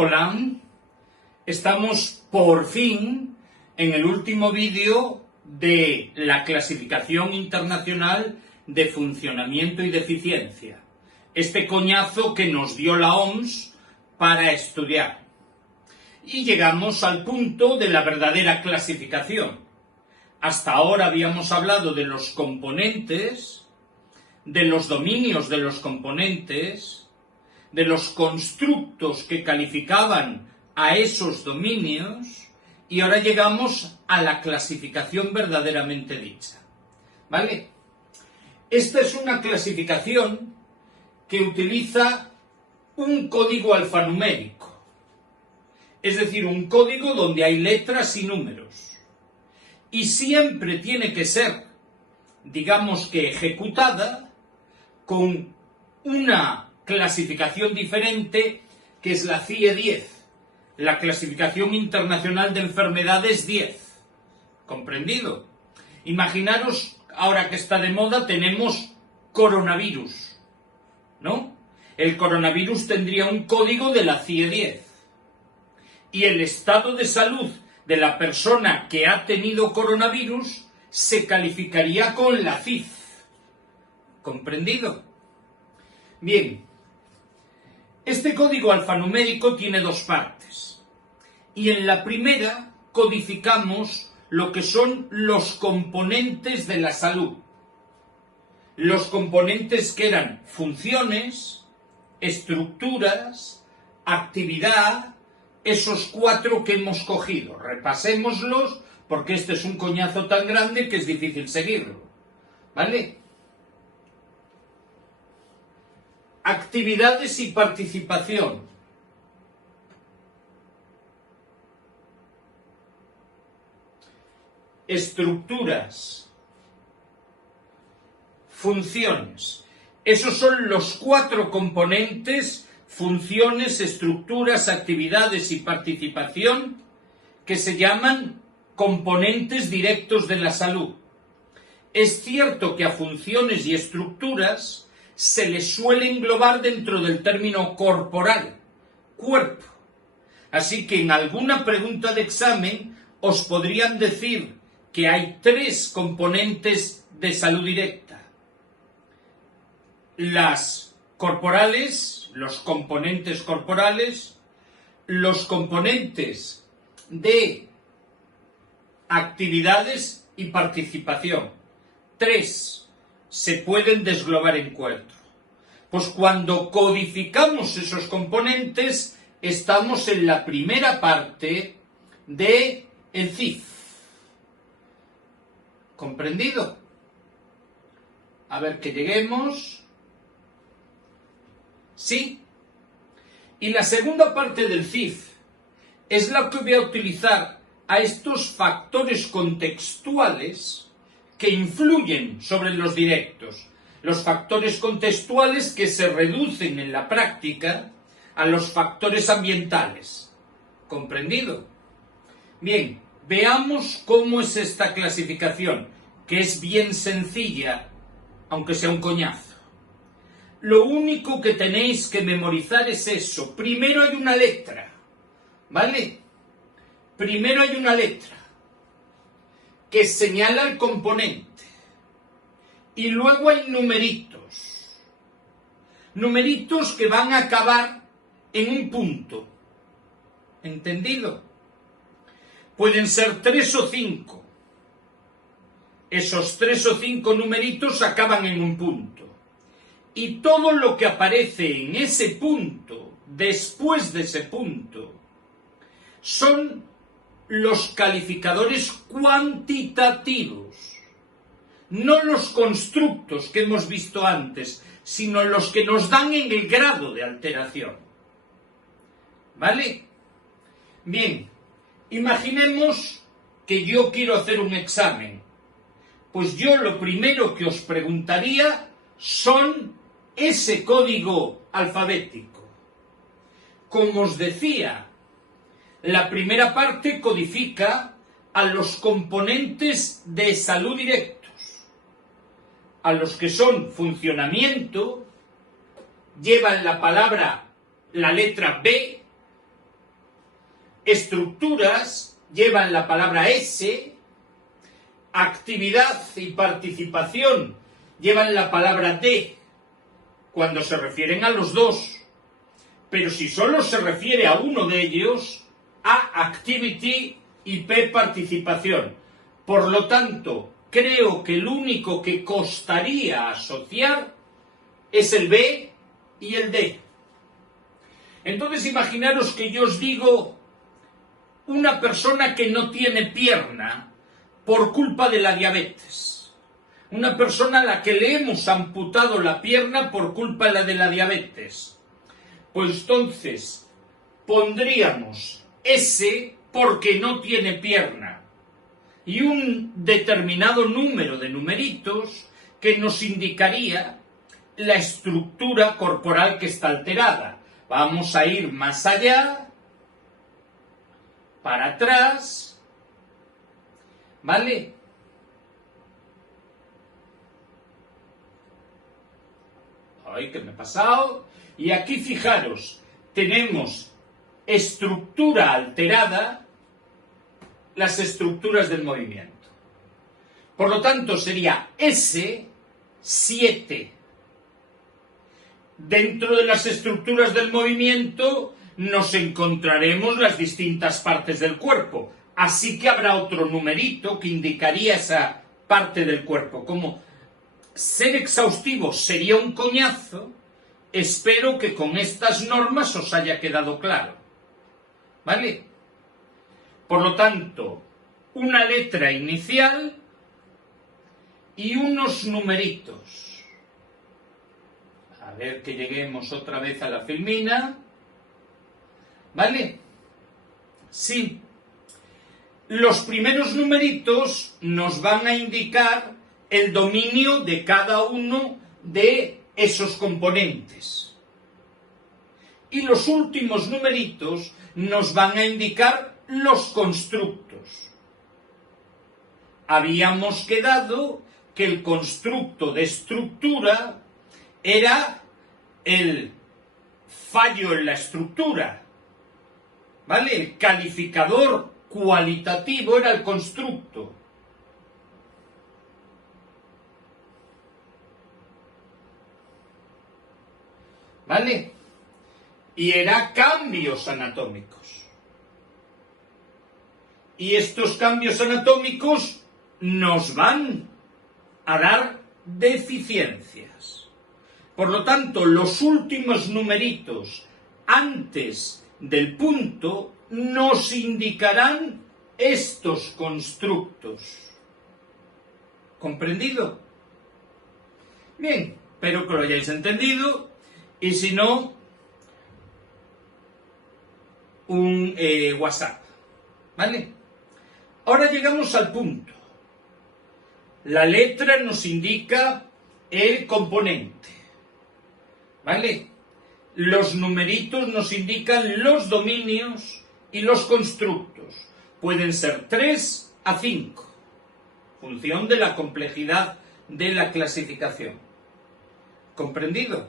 Hola, estamos por fin en el último vídeo de la clasificación internacional de funcionamiento y de eficiencia. Este coñazo que nos dio la OMS para estudiar. Y llegamos al punto de la verdadera clasificación. Hasta ahora habíamos hablado de los componentes, de los dominios de los componentes, de los constructos que calificaban a esos dominios, y ahora llegamos a la clasificación verdaderamente dicha. ¿Vale? Esta es una clasificación que utiliza un código alfanumérico, es decir, un código donde hay letras y números, y siempre tiene que ser, digamos que ejecutada, con una clasificación diferente, que es la CIE 10, la clasificación internacional de enfermedades 10. ¿Comprendido? Imaginaros, ahora que está de moda, tenemos coronavirus, ¿no? El coronavirus tendría un código de la CIE 10. Y el estado de salud de la persona que ha tenido coronavirus se calificaría con la CIF. ¿Comprendido? Bien. Este código alfanumérico tiene dos partes, y en la primera codificamos lo que son los componentes de la salud. Los componentes que eran funciones, estructuras, actividad, esos 4 que hemos cogido. Repasémoslos porque este es un coñazo tan grande que es difícil seguirlo. ¿Vale? Actividades y participación. Estructuras. Funciones. Esos son los 4 componentes, funciones, estructuras, actividades y participación, que se llaman componentes directos de la salud. Es cierto que a funciones y estructuras se les suele englobar dentro del término corporal, cuerpo. Así que en alguna pregunta de examen os podrían decir que hay 3 componentes de salud directa. Las corporales, los componentes corporales, los componentes de actividades y participación. 3 se pueden desglobar en 4. Pues cuando codificamos esos componentes, estamos en la primera parte de el CIF. ¿Comprendido? A ver que lleguemos. ¿Sí? Y la segunda parte del CIF es la que voy a utilizar a estos factores contextuales que influyen sobre los directos. Los factores contextuales que se reducen en la práctica a los factores ambientales. ¿Comprendido? Bien, veamos cómo es esta clasificación, que es bien sencilla, aunque sea un coñazo. Lo único que tenéis que memorizar es eso. Primero hay una letra, ¿vale? Primero hay una letra que señala el componente, y luego hay numeritos. Numeritos que van a acabar en un punto. ¿Entendido? Pueden ser 3 o 5. Esos 3 o 5 numeritos acaban en un punto. Y todo lo que aparece en ese punto, después de ese punto, son los calificadores cuantitativos, no los constructos que hemos visto antes, sino los que nos dan en el grado de alteración. ¿Vale? Bien, imaginemos que yo quiero hacer un examen. Pues yo lo primero que os preguntaría son ese código alfabético. Como os decía, la primera parte codifica a los componentes de salud directos, a los que son funcionamiento, llevan la palabra, la letra B, estructuras llevan la palabra S, actividad y participación llevan la palabra D, cuando se refieren a los dos. Pero si solo se refiere a uno de ellos, A, activity, y P, participación. Por lo tanto, creo que el único que costaría asociar es el B y el D. Entonces imaginaros que yo os digo una persona que no tiene pierna por culpa de la diabetes. Una persona a la que le hemos amputado la pierna por culpa de la diabetes. Pues entonces pondríamos S porque no tiene pierna y un determinado número de numeritos que nos indicaría la estructura corporal que está alterada. Vamos a ir más allá, para atrás, ¿vale? Ay, que me he pasado. Y aquí fijaros, tenemos estructura alterada, las estructuras del movimiento. Por lo tanto, sería S7. Dentro de las estructuras del movimiento nos encontraremos las distintas partes del cuerpo. Así que habrá otro numerito que indicaría esa parte del cuerpo. Como ser exhaustivo sería un coñazo, espero que con estas normas os haya quedado claro. ¿Vale? Por lo tanto, una letra inicial y unos numeritos. A ver que lleguemos otra vez a la filmina. ¿Vale? Sí. Los primeros numeritos nos van a indicar el dominio de cada uno de esos componentes. Y los últimos numeritos nos van a indicar los constructos. Habíamos quedado que el constructo de estructura era el fallo en la estructura, ¿vale? El calificador cualitativo era el constructo. ¿Vale? Y era cambios anatómicos. Y estos cambios anatómicos nos van a dar deficiencias. Por lo tanto, los últimos numeritos antes del punto nos indicarán estos constructos. ¿Comprendido? Bien, espero que lo hayáis entendido y si no, un WhatsApp. ¿Vale? Ahora llegamos al punto. La letra nos indica el componente. ¿Vale? Los numeritos nos indican los dominios y los constructos. Pueden ser 3 a 5, función de la complejidad de la clasificación. ¿Comprendido?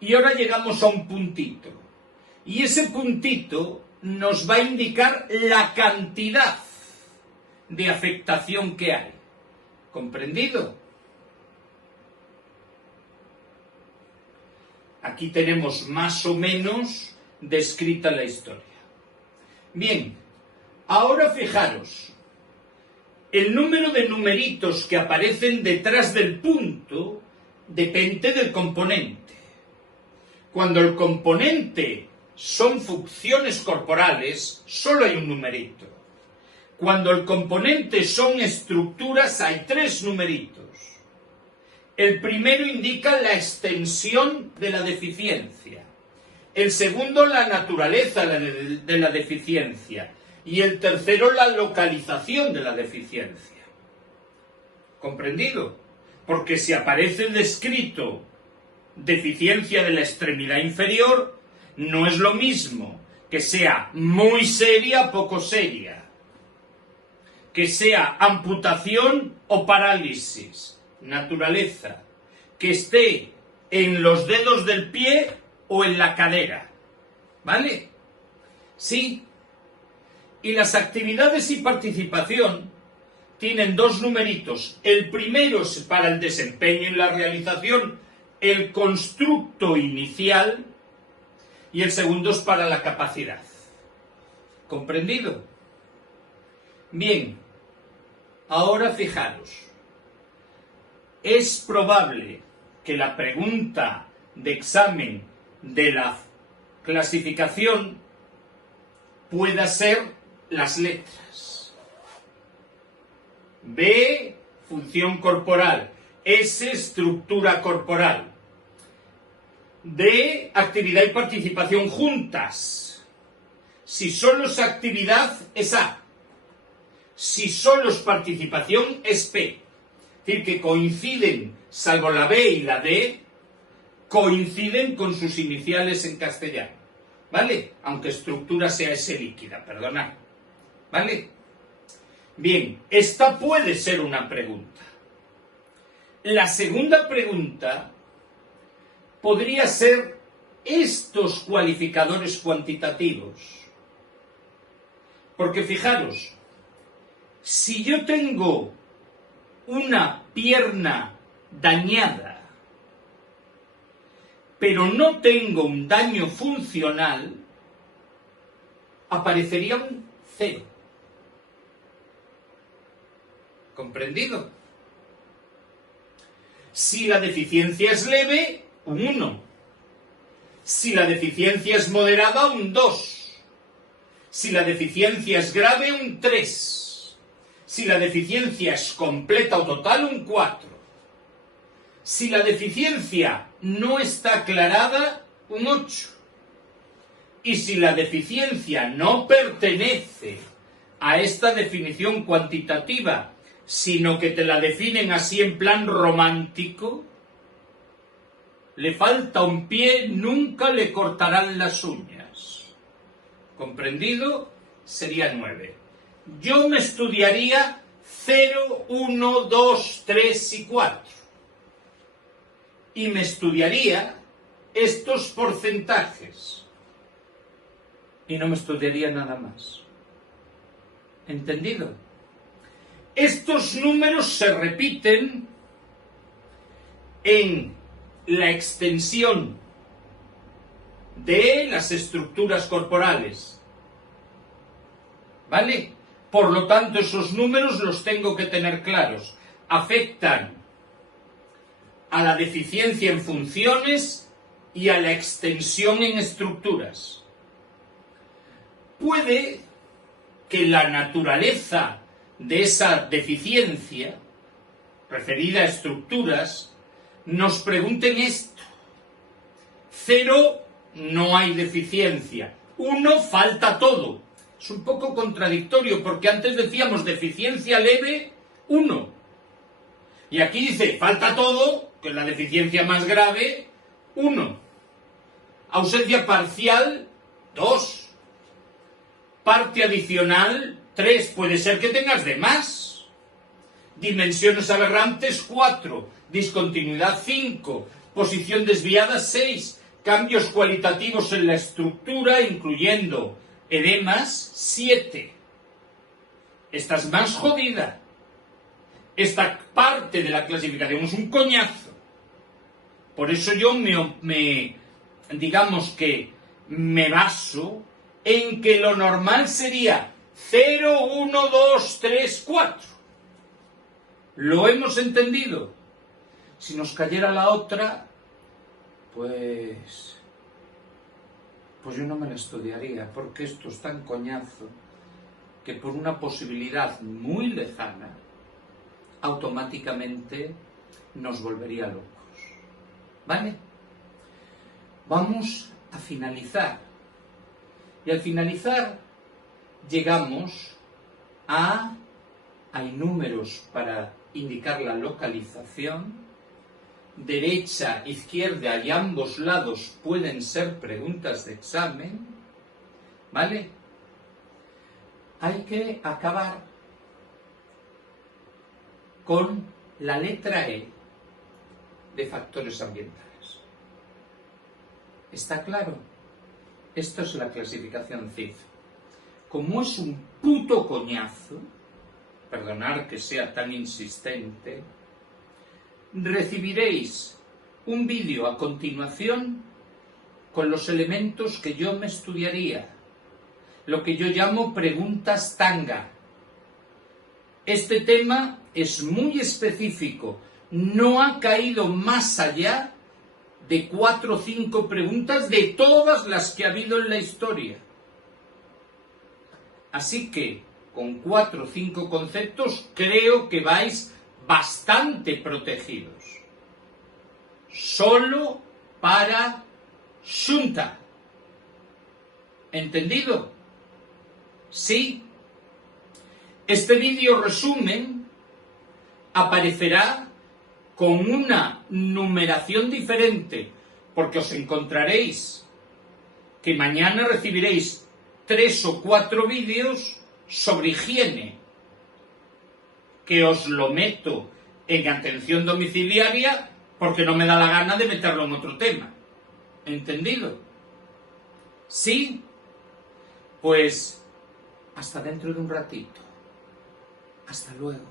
Y ahora llegamos a un puntito. Y ese puntito nos va a indicar la cantidad de afectación que hay. ¿Comprendido? Aquí tenemos más o menos descrita la historia. Bien, ahora fijaros, el número de numeritos que aparecen detrás del punto depende del componente. Cuando el componente son funciones corporales, solo hay un numerito. Cuando el componente son estructuras, hay 3 numeritos. El primero indica la extensión de la deficiencia. El segundo, la naturaleza de la deficiencia. Y el tercero, la localización de la deficiencia. ¿Comprendido? Porque si aparece descrito deficiencia de la extremidad inferior, no es lo mismo que sea muy seria, poco seria. Que sea amputación o parálisis. Naturaleza, que esté en los dedos del pie o en la cadera, ¿vale? Sí, Y las actividades y participación tienen dos numeritos. El primero es para el desempeño en la realización, el constructo inicial, y el segundo es para la capacidad. ¿Comprendido? Bien, ahora fijaros. Es probable que la pregunta de examen de la clasificación pueda ser las letras. B, función corporal. S, estructura corporal. D, actividad y participación juntas. Si solo es actividad, es A. Si solo es participación, es P. Es decir, que coinciden, salvo la B y la D, coinciden con sus iniciales en castellano. ¿Vale? Aunque estructura sea S líquida, perdonad. ¿Vale? Bien, esta puede ser una pregunta. La segunda pregunta podría ser estos cualificadores cuantitativos. Porque fijaros, si yo tengo una pierna dañada, pero no tengo un daño funcional, aparecería un 0. ¿Comprendido? Si la deficiencia es leve, un 1. Si la deficiencia es moderada, un 2. Si la deficiencia es grave, un 3. Si la deficiencia es completa o total, un 4. Si la deficiencia no está aclarada, un 8. Y si la deficiencia no pertenece a esta definición cuantitativa, sino que te la definen así en plan romántico, le falta un pie, nunca le cortarán las uñas. ¿Comprendido? Sería 9. Yo me estudiaría 0, 1, 2, 3 y 4. Y me estudiaría estos porcentajes. Y no me estudiaría nada más. ¿Entendido? Estos números se repiten en la extensión de las estructuras corporales. ¿Vale? Por lo tanto, esos números los tengo que tener claros. Afectan a la deficiencia en funciones y a la extensión en estructuras. Puede que la naturaleza de esa deficiencia, referida a estructuras, nos pregunten esto. 0, no hay deficiencia. 1, falta todo. Es un poco contradictorio porque antes decíamos deficiencia leve, 1. Y aquí dice falta todo, que es la deficiencia más grave, 1. Ausencia parcial, 2. Parte adicional, 3. Puede ser que tengas de más. Dimensiones aberrantes, 4. Discontinuidad, 5. Posición desviada, 6. Cambios cualitativos en la estructura, incluyendo edemas, 7. Esta es más jodida. Esta parte de la clasificación es un coñazo. Por eso yo digamos que me baso en que lo normal sería 0, 1, 2, 3, 4. ¿Lo hemos entendido? Si nos cayera la otra, pues yo no me la estudiaría, porque esto es tan coñazo que por una posibilidad muy lejana, automáticamente nos volvería locos. ¿Vale? Vamos a finalizar. Y al finalizar llegamos a... Hay números para indicar la localización. Derecha, izquierda y ambos lados pueden ser preguntas de examen. ¿Vale? Hay que acabar con la letra E de factores ambientales. ¿Está claro? Esto es la clasificación CIF. como es un puto coñazo, perdonar que sea tan insistente, recibiréis un vídeo a continuación con los elementos que yo me estudiaría, lo que yo llamo preguntas tanga. Este tema es muy específico, no ha caído más allá de 4 o 5 preguntas de todas las que ha habido en la historia. Así que, con 4 o 5 conceptos, creo que vais bastante protegidos. Solo para Xunta. ¿Entendido? Sí. Este vídeo resumen aparecerá con una numeración diferente, porque os encontraréis que mañana recibiréis 3 o 4 vídeos sobre higiene, que os lo meto en atención domiciliaria porque no me da la gana de meterlo en otro tema. ¿Entendido? ¿Sí? Pues hasta dentro de un ratito. Hasta luego.